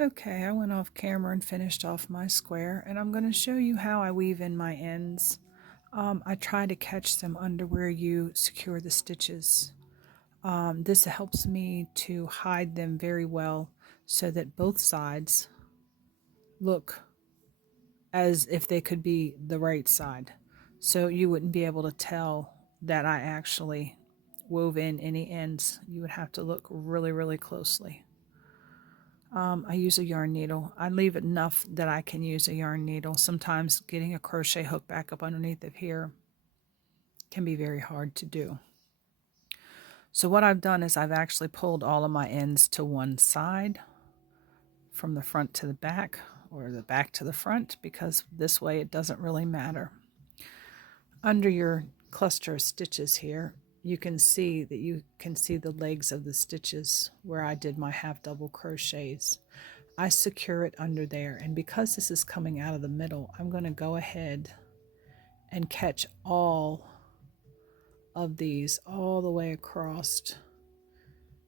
Okay, I went off camera and finished off my square, and I'm going to show you how I weave in my ends. I try to catch them under where you secure the stitches. This helps me to hide them very well so that both sides look as if they could be the right side. So you wouldn't be able to tell that I actually wove in any ends. You would have to look really, really closely. I use a yarn needle. I leave it enough that I can use a yarn needle. Sometimes getting a crochet hook back up underneath of here can be very hard to do. So what I've done is I've actually pulled all of my ends to one side from the front to the back, or the back to the front, because this way it doesn't really matter. Under your cluster of stitches here, you can see the legs of the stitches where I did my half double crochets. I secure it under there, and because this is coming out of the middle, I'm going to go ahead and catch all of these all the way across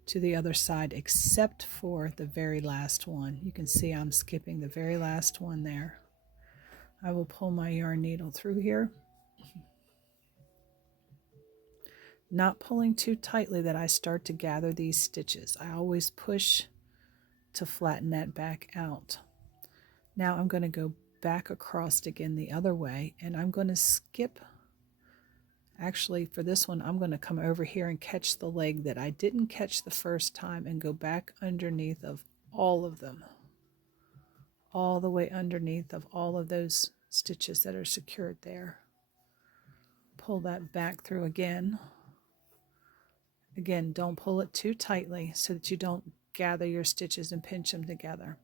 to the other side, except for the very last one. You can see I'm skipping the very last one there. I will pull my yarn needle through here, not pulling too tightly that I start to gather these stitches. I always push to flatten that back out. Now I'm going to go back across again the other way, and I'm going to skip. Actually, for this one, I'm going to come over here and catch the leg that I didn't catch the first time and go back underneath of all of them, all the way underneath of all of those stitches that are secured there. Pull that back through again. Again, don't pull it too tightly so that you don't gather your stitches and pinch them together.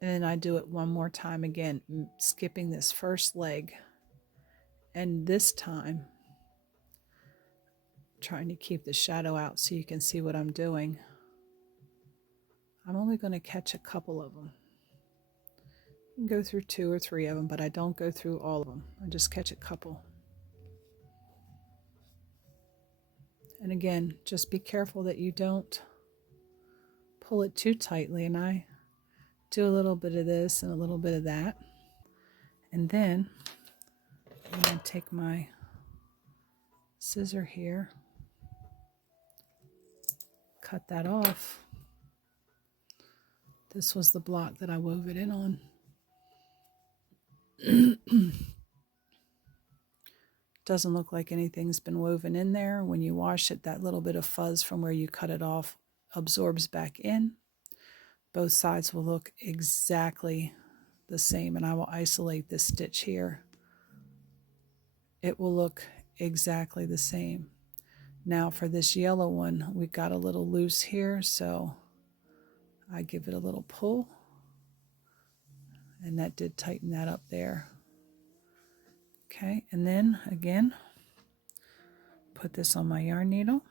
And then I do it one more time again, skipping this first leg, and this time trying to keep the shadow out so you can see what I'm doing. I'm only going to catch a couple of them. You can go through 2 or 3 of them, but I don't go through all of them. I just catch a couple. And again, just be careful that you don't pull it too tightly, and I do a little bit of this and a little bit of that. And then I'm going to take my scissor here, cut that off. This was the block that I wove it in on. Doesn't look like anything's been woven in there. When you wash it, that little bit of fuzz from where you cut it off absorbs back in. Both sides will look exactly the same, and I will isolate this stitch here. It will look exactly the same. Now for this yellow one, we got a little loose here, so I give it a little pull, and that did tighten that up there. Okay, and then again, put this on my yarn needle.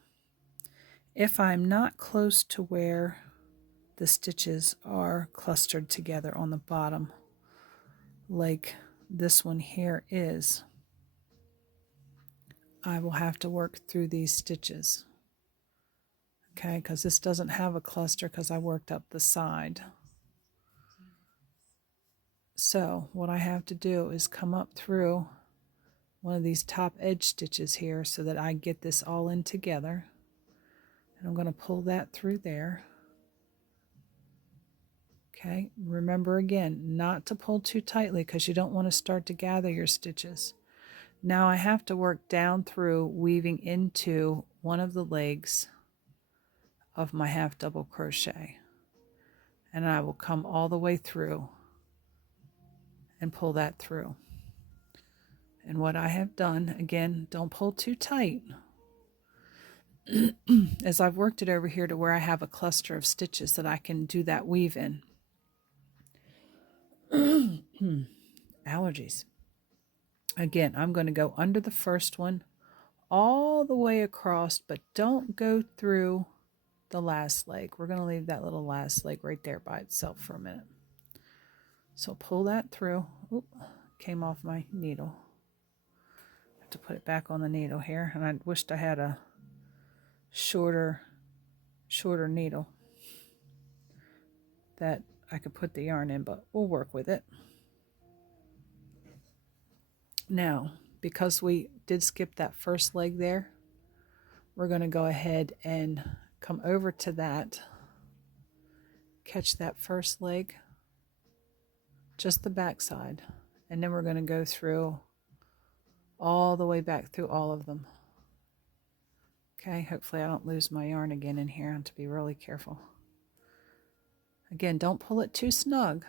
If I'm not close to where the stitches are clustered together on the bottom, like this one here is, I will have to work through these stitches. Okay, because this doesn't have a cluster because I worked up the side. So what I have to do is come up through one of these top edge stitches here so that I get this all in together. And I'm going to pull that through there. Okay, remember again, not to pull too tightly because you don't want to start to gather your stitches. Now I have to work down through, weaving into one of the legs of my half double crochet. And I will come all the way through and pull that through. And what I have done, again, don't pull too tight, as I've worked it over here to where I have a cluster of stitches that I can do that weave in. Allergies. Again, I'm going to go under the first one all the way across, but don't go through the last leg. We're going to leave that little last leg right there by itself for a minute. So pull that through. Oop, came off my needle. I have to put it back on the needle here, and I wished I had a shorter needle that I could put the yarn in, but we'll work with it. Now, because we did skip that first leg there, we're going to go ahead and come over to that, catch that first leg, just the back side, and then we're going to go through all the way back through all of them. Okay, hopefully I don't lose my yarn again in here. I have to be really careful. Again, don't pull it too snug.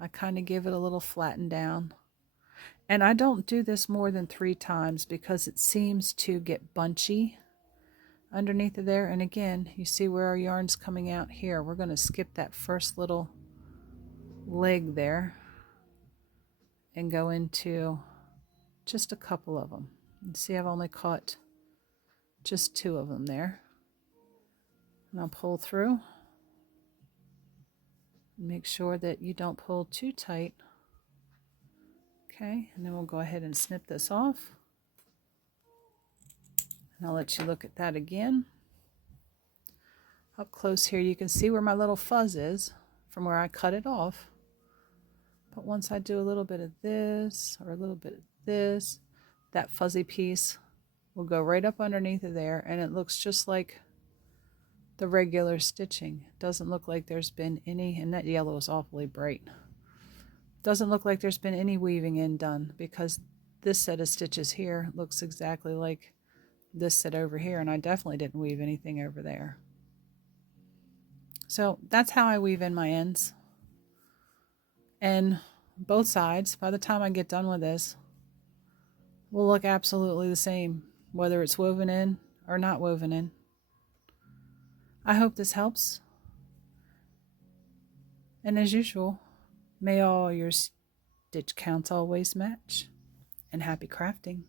I kind of give it a little flatten down. And I don't do this more than 3 times because it seems to get bunchy underneath of there. And again, you see where our yarn's coming out here. We're going to skip that first little leg there and go into just a couple of them. You see I've only caught just 2 of them there. And I'll pull through. Make sure that you don't pull too tight. Okay, and then we'll go ahead and snip this off. And I'll let you look at that again. Up close here you can see where my little fuzz is from where I cut it off. But once I do a little bit of this or a little bit of this, that fuzzy piece will go right up underneath of there, and it looks just like the regular stitching. It doesn't look like there's been any, and that yellow is awfully bright. Doesn't look like there's been any weaving in done, because this set of stitches here looks exactly like this set over here, and I definitely didn't weave anything over there. So that's how I weave in my ends. And both sides, by the time I get done with this, will look absolutely the same, whether it's woven in or not woven in. I hope this helps. And as usual, may all your stitch counts always match. And happy crafting.